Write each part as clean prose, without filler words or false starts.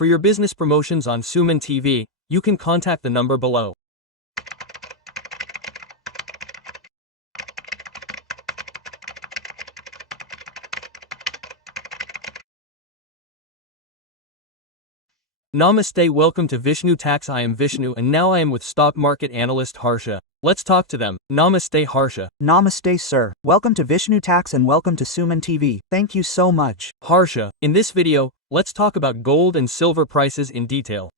For your business promotions on SumanTV, you can contact the number below. Namaste, welcome to Vishnu Tax. I am Vishnu and now I am with stock market analyst Harsha. Let's talk to them. Namaste Harsha. Namaste sir. Welcome to Vishnu Tax and welcome to Suman TV. Thank you so much. Harsha, in this video, let's talk about gold and silver prices in detail.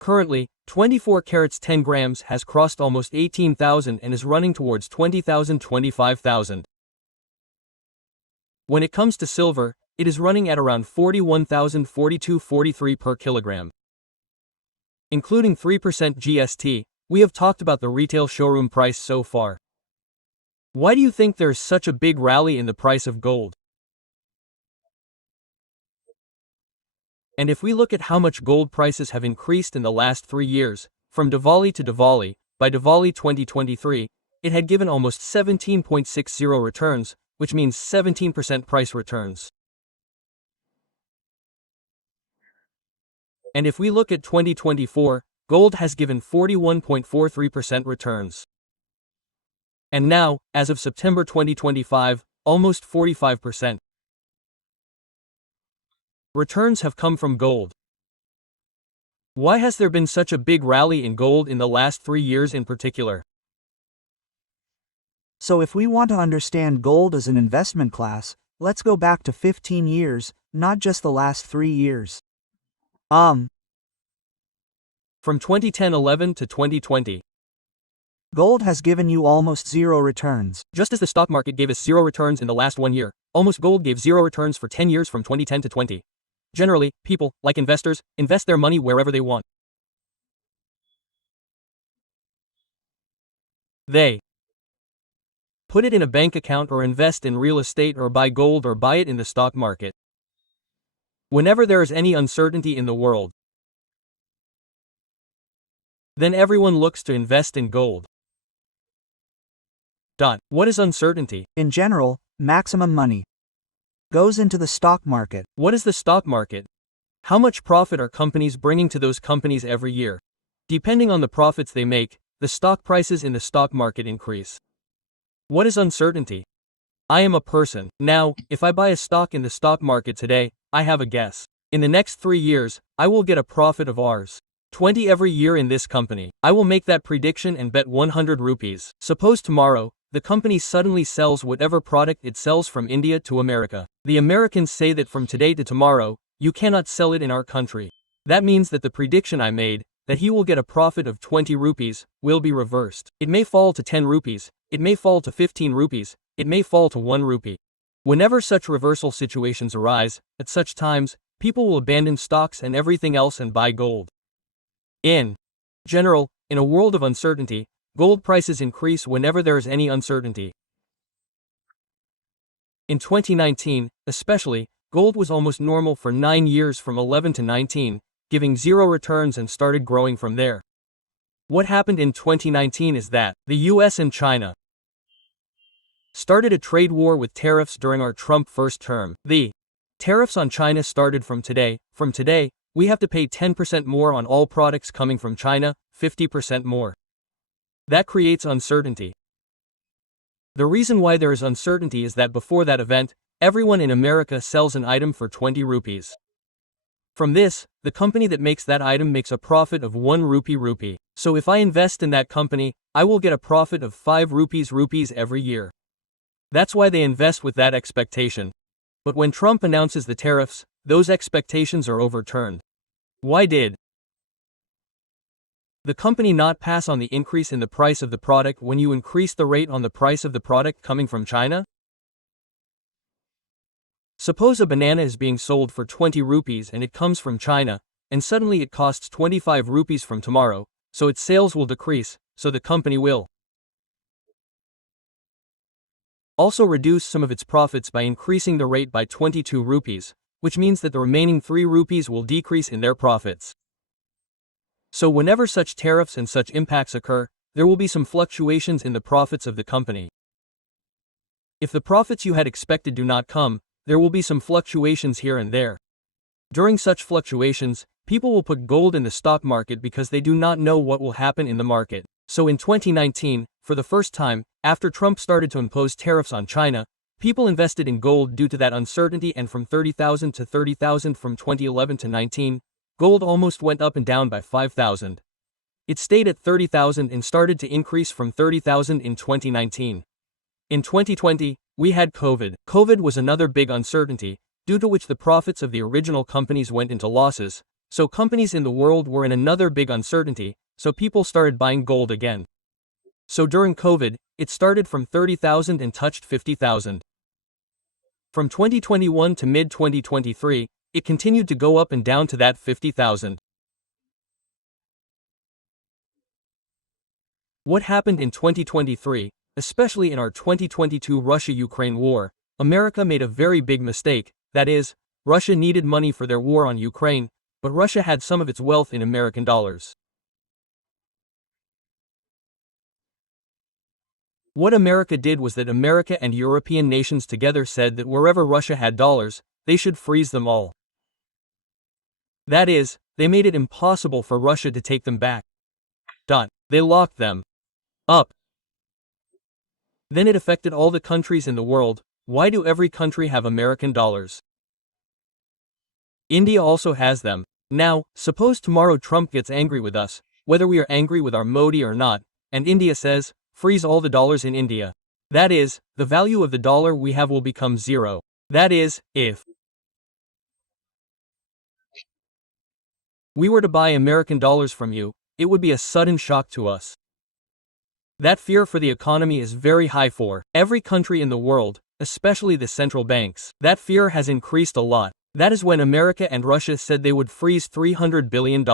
Currently, 24 carats 10 grams has crossed almost 18,000 and is running towards 20,000, 25,000. When it comes to silver, it is running at around 41,000, 42, 43 per kilogram. Including 3% GST, we have talked about the retail showroom price so far. Why do you think there's such a big rally in the price of gold? And if we look at how much gold prices have increased in the last 3 years, from Diwali to Diwali, by Diwali 2023, it had given almost 17.60 returns, which means 17% price returns. And if we look at 2024, gold has given 41.43% returns. And now, as of September 2025, almost 45%. Returns have come from gold. Why has there been such a big rally in gold in the last 3 years in particular? So if we want to understand gold as an investment class, let's go back to 15 years, not just the last 3 years. From 2010-11 to 2020. Gold has given you almost zero returns. Just as the stock market gave us zero returns in the last 1 year, almost gold gave zero returns for 10 years from 2010 to 20. Generally, people, like investors, invest their money wherever they want. They put it in a bank account or invest in real estate or buy gold or buy it in the stock market. Whenever there is any uncertainty in the world, then everyone looks to invest in gold. What is uncertainty? In general, maximum money goes into the stock market. What is the stock market? How much profit are companies bringing to those companies every year? Depending on the profits they make, the stock prices in the stock market increase. What is uncertainty? I am a person. Now, if I buy a stock in the stock market today, I have a guess. In the next 3 years, I will get a profit of Rs. 20 every year in this company. I will make that prediction and bet 100 rupees. Suppose tomorrow, the company suddenly sells whatever product it sells from India to America. The Americans say that from today to tomorrow, you cannot sell it in our country. That means that the prediction I made, that he will get a profit of 20 rupees, will be reversed. It may fall to 10 rupees, it may fall to 15 rupees, it may fall to 1 rupee. Whenever such reversal situations arise, at such times, people will abandon stocks and everything else and buy gold. In general, in a world of uncertainty, gold prices increase whenever there is any uncertainty. In 2019, especially, gold was almost normal for 9 years from 11 to 19, giving zero returns and started growing from there. What happened in 2019 is that the US and China started a trade war with tariffs during our Trump first term. The tariffs on China started from today. From today, we have to pay 10% more on all products coming from China, 50% more. That creates uncertainty. The reason why there is uncertainty is that before that event, everyone in America sells an item for 20 rupees. From this, the company that makes that item makes a profit of 1 rupee. So if I invest in that company, I will get a profit of 5 rupees every year. That's why they invest with that expectation. But when Trump announces the tariffs, those expectations are overturned. Why did the company not pass on the increase in the price of the product when you increase the rate on the price of the product coming from China? Suppose a banana is being sold for 20 rupees and it comes from China, and suddenly it costs 25 rupees from tomorrow, so its sales will decrease, so the company will also reduce some of its profits by increasing the rate by 22 rupees, which means that the remaining 3 rupees will decrease in their profits. So whenever such tariffs and such impacts occur, there will be some fluctuations in the profits of the company. If the profits you had expected do not come, there will be some fluctuations here and there. During such fluctuations, people will put gold in the stock market because they do not know what will happen in the market. So in 2019, for the first time, after Trump started to impose tariffs on China, people invested in gold due to that uncertainty, and from 30,000 to 30,000 from 2011 to 19, gold almost went up and down by 5,000. It stayed at 30,000 and started to increase from 30,000 in 2019. In 2020, we had COVID. COVID was another big uncertainty, due to which the profits of the original companies went into losses, so companies in the world were in another big uncertainty, so people started buying gold again. So during COVID, it started from 30,000 and touched 50,000. From 2021 to mid-2023, it continued to go up and down to that 50,000. What happened in 2023, especially in our 2022 Russia-Ukraine war? America made a very big mistake, that is, Russia needed money for their war on Ukraine, but Russia had some of its wealth in American dollars. What America did was that America and European nations together said that wherever Russia had dollars, they should freeze them all. That is, they made it impossible for Russia to take them back. They locked them up. Then it affected all the countries in the world. Why do every country have American dollars? India also has them. Now, suppose tomorrow Trump gets angry with us, whether we are angry with our Modi or not, and India says, freeze all the dollars in India. That is, the value of the dollar we have will become zero. That is, if we were to buy American dollars from you, it would be a sudden shock to us. That fear for the economy is very high for every country in the world, especially the central banks. That fear has increased a lot. That is when America and Russia said they would freeze $300 billion.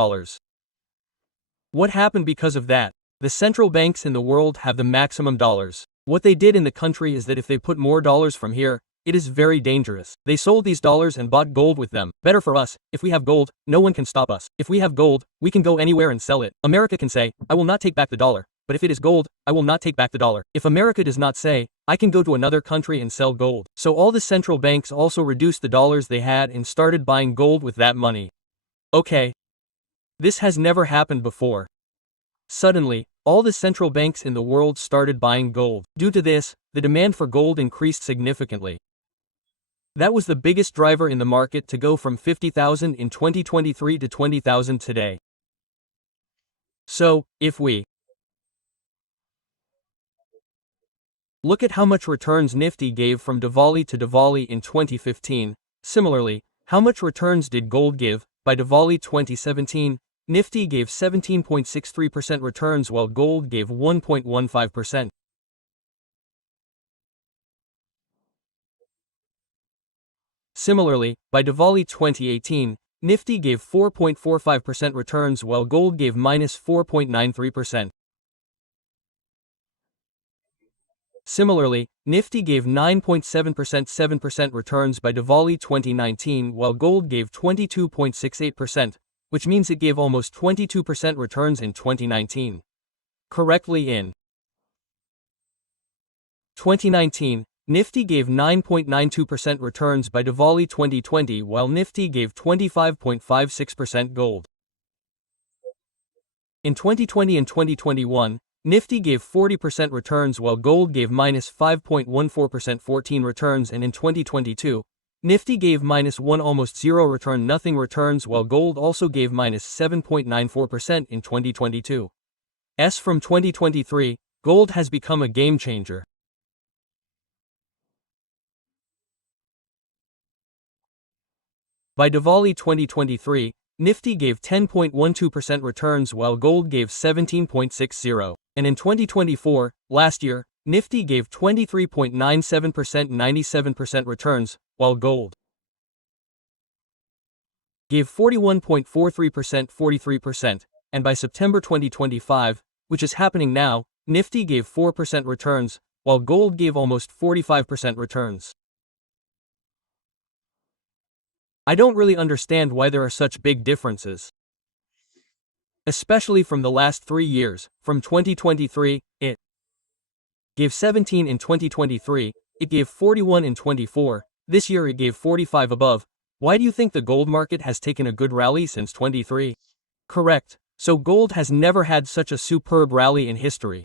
What happened because of that? The central banks in the world have the maximum dollars. What they did in the country is that if they put more dollars from here, it is very dangerous. They sold these dollars and bought gold with them. Better for us, if we have gold, no one can stop us. If we have gold, we can go anywhere and sell it. America can say, I will not take back the dollar. But if it is gold, I will not take back the dollar. If America does not say, I can go to another country and sell gold. So all the central banks also reduced the dollars they had and started buying gold with that money. Okay. This has never happened before. Suddenly, all the central banks in the world started buying gold. Due to this, the demand for gold increased significantly. That was the biggest driver in the market to go from 50,000 in 2023 to 20,000 today. So, if we look at how much returns Nifty gave from Diwali to Diwali in 2015, similarly, how much returns did gold give? By Diwali 2017, Nifty gave 17.63% returns while gold gave 1.15%. Similarly, by Diwali 2018, Nifty gave 4.45% returns while gold gave -4.93%. Similarly, Nifty gave 9.7% returns by Diwali 2019 while gold gave 22.68%, which means it gave almost 22% returns in 2019. Correctly, in 2019, Nifty gave 9.92% returns by Diwali 2020 while Nifty gave 25.56% gold. In 2020 and 2021, Nifty gave 40% returns while gold gave -5.14% 14 returns, and in 2022, Nifty gave -1 almost 0 return nothing returns while gold also gave -7.94% in 2022. From 2023, gold has become a game changer. By Diwali 2023, Nifty gave 10.12% returns while gold gave 17.60. And in 2024, last year, Nifty gave 23.97% 97% returns, while gold gave 41.43% 43%, and by September 2025, which is happening now, Nifty gave 4% returns, while gold gave almost 45% returns. I don't really understand why there are such big differences. Especially from the last 3 years, from 2023, it gave 17 in 2023, it gave 41 in 24, this year it gave 45 above. Why do you think the gold market has taken a good rally since 23? Correct. So gold has never had such a superb rally in history.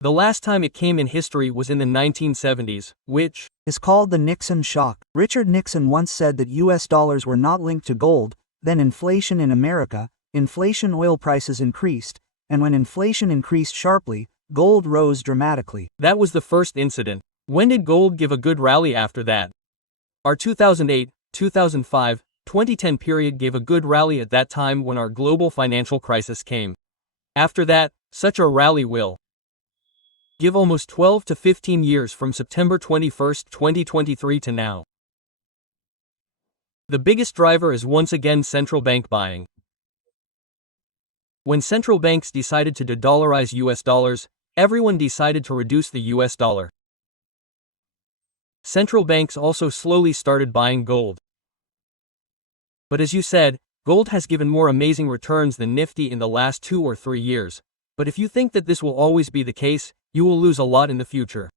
The last time it came in history was in the 1970s, which is called the Nixon shock. Richard Nixon once said that US dollars were not linked to gold, then inflation in America, inflation oil prices increased, and when inflation increased sharply, gold rose dramatically. That was the first incident. When did gold give a good rally after that? Our 2008, 2005, 2010 period gave a good rally at that time when our global financial crisis came. After that, such a rally will give almost 12 to 15 years from September 21, 2023 to now. The biggest driver is once again central bank buying. When central banks decided to de-dollarize US dollars, everyone decided to reduce the US dollar. Central banks also slowly started buying gold. But as you said, gold has given more amazing returns than Nifty in the last 2 or 3 years. But if you think that this will always be the case, you will lose a lot in the future.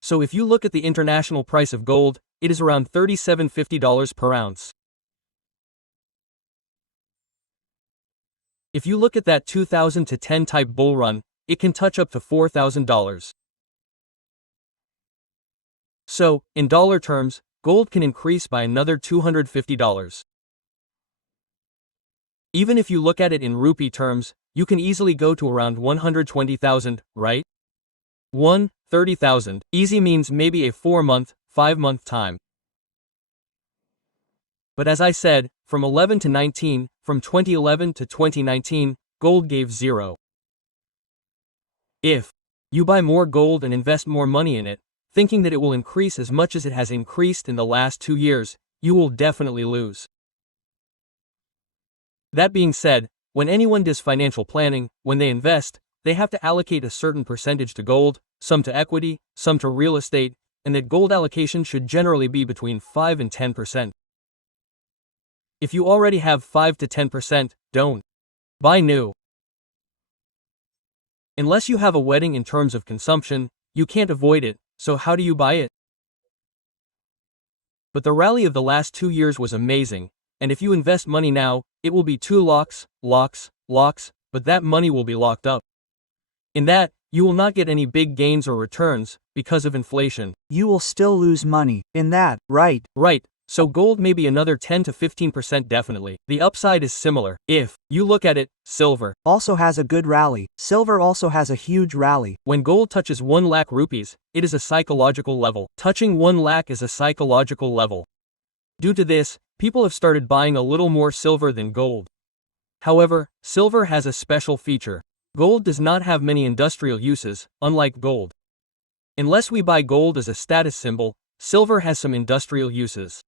So if you look at the international price of gold, it is around $37.50 per ounce. If you look at that 2010 type bull run, it can touch up to $4,000. So, in dollar terms, gold can increase by another $250. Even if you look at it in rupee terms, you can easily go to around 120,000, right? 130,000. Easy means maybe a 4-month, 5-month time. But as I said, from 11 to 19, from 2011 to 2019, gold gave 0. If you buy more gold and invest more money in it, thinking that it will increase as much as it has increased in the last 2 years, you will definitely lose. That being said, when anyone does financial planning, when they invest, they have to allocate a certain percentage to gold, some to equity, some to real estate, and that gold allocation should generally be between 5 and 10%. If you already have 5 to 10%, don't buy new. Unless you have a wedding in terms of consumption, you can't avoid it, so how do you buy it? But the rally of the last 2 years was amazing, and if you invest money now, it will be 2 locks, but that money will be locked up. In that, you will not get any big gains or returns, because of inflation. You will still lose money. In that, right? Right. So gold may be another 10 to 15% definitely. The upside is similar. If you look at it, silver also has a good rally. Silver also has a huge rally. When gold touches 1 lakh rupees, it is a psychological level. Touching 1 lakh is a psychological level. Due to this, people have started buying a little more silver than gold. However, silver has a special feature. Gold does not have many industrial uses, unlike gold. Unless we buy gold as a status symbol, silver has some industrial uses.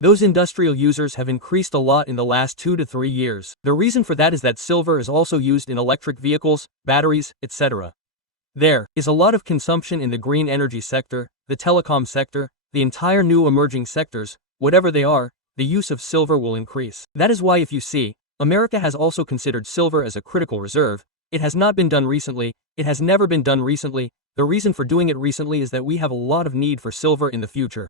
Those industrial users have increased a lot in the last 2 to 3 years. The reason for that is that silver is also used in electric vehicles, batteries, etc. There is a lot of consumption in the green energy sector, the telecom sector, the entire new emerging sectors, whatever they are, the use of silver will increase. That is why if you see, America has also considered silver as a critical reserve. It has not been done recently, it has never been done recently. The reason for doing it recently is that we have a lot of need for silver in the future.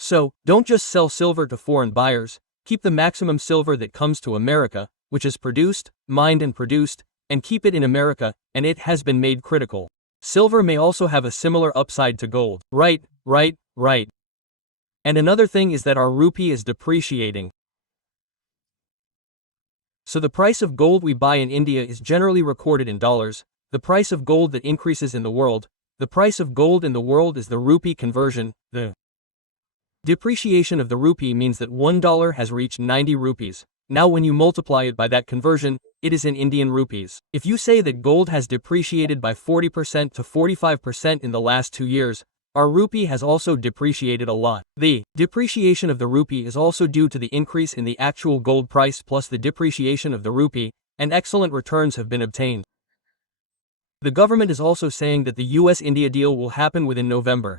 So, don't just sell silver to foreign buyers, keep the maximum silver that comes to America, which is produced, mined and produced, and keep it in America, and it has been made critical. Silver may also have a similar upside to gold. Right. And another thing is that our rupee is depreciating. So the price of gold we buy in India is generally recorded in dollars, the price of gold that increases in the world, the price of gold in the world is the rupee conversion, the depreciation of the rupee means that $1 has reached 90 rupees. Now when you multiply it by that conversion, it is in Indian rupees. If you say that gold has depreciated by 40% to 45% in the last 2 years, our rupee has also depreciated a lot. The depreciation of the rupee is also due to the increase in the actual gold price plus the depreciation of the rupee, and excellent returns have been obtained. The government is also saying that the US-India deal will happen within November.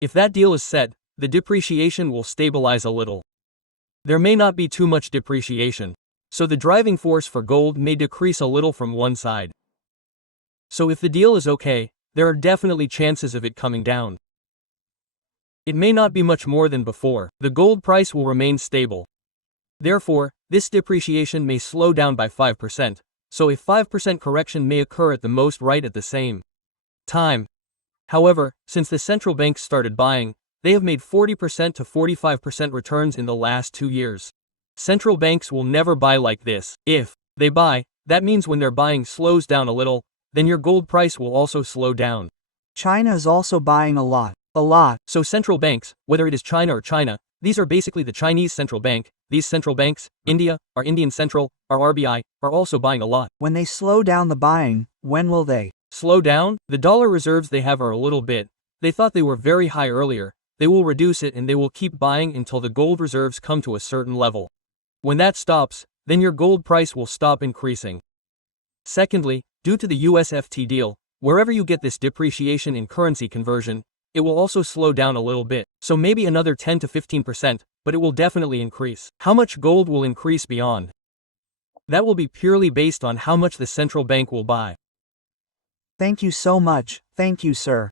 If that deal is set, the depreciation will stabilize a little. There may not be too much depreciation, so the driving force for gold may decrease a little from one side. So if the deal is okay, there are definitely chances of it coming down. It may not be much more than before. The gold price will remain stable. Therefore, this depreciation may slow down by 5%, so a 5% correction may occur at the most right at the same time. However, since the central banks started buying, they have made 40% to 45% returns in the last 2 years. Central banks will never buy like this. If they buy, that means when their buying slows down a little, then your gold price will also slow down. China is also buying a lot. So central banks, whether it is China or China, these are basically the Chinese central bank. These central banks, India, our Indian Central, our RBI, are also buying a lot. When they slow down the buying, when will they slow down? The dollar reserves they have are a little bit. They thought they were very high earlier. They will reduce it and they will keep buying until the gold reserves come to a certain level. When that stops, then your gold price will stop increasing. Secondly, due to the USFT deal, wherever you get this depreciation in currency conversion, it will also slow down a little bit, so maybe another 10 to 15%, but it will definitely increase. How much gold will increase beyond? That will be purely based on how much the central bank will buy. Thank you so much. Thank you, sir.